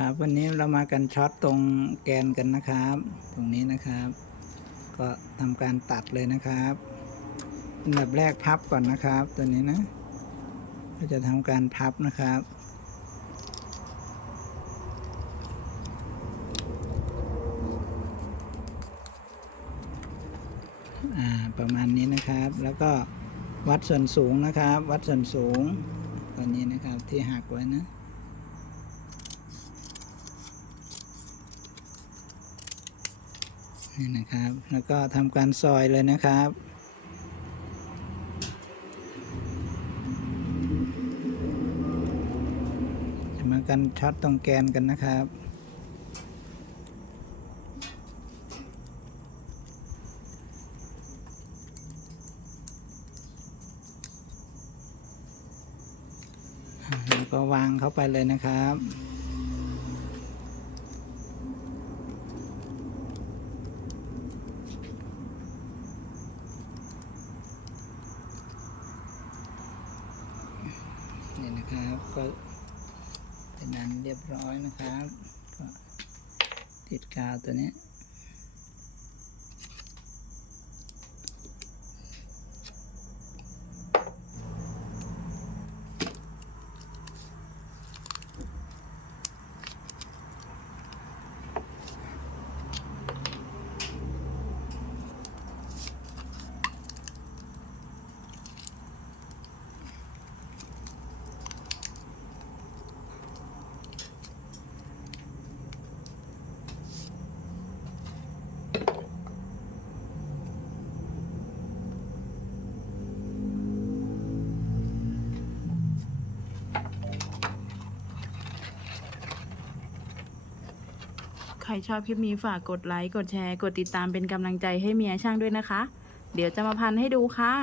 ครับวันนี้เรามากันช็อตตรงแกนกันนะครับ ตรงนี้นะครับ ก็ทำการตัดเลยนะครับอันดับแรกพับก่อนนะครับ ตัวนี้นะ ก็จะทำการพับนะครับประมาณนี้นะครับ แล้วก็วัดส่วนสูงนะครับ วัดส่วนสูงตัวนี้นะครับที่หักไว้นะ นี่นะครับ แล้วก็ทำการซอยเลยนะครับจะมากันช็อตตรงแกนกันนะครับแล้วก็วางเข้าไปเลยนะครับ นะครับ ก็เป็นนั้นเรียบร้อยนะครับ ก็ติดกาวตัวนี้ ใครชอบคลิปนี้ฝากกดไลค์ กดแชร์ กดติดตามเป็นกำลังใจให้เมียช่างด้วยนะคะ เดี๋ยวจะมาพันให้ดูค่ะ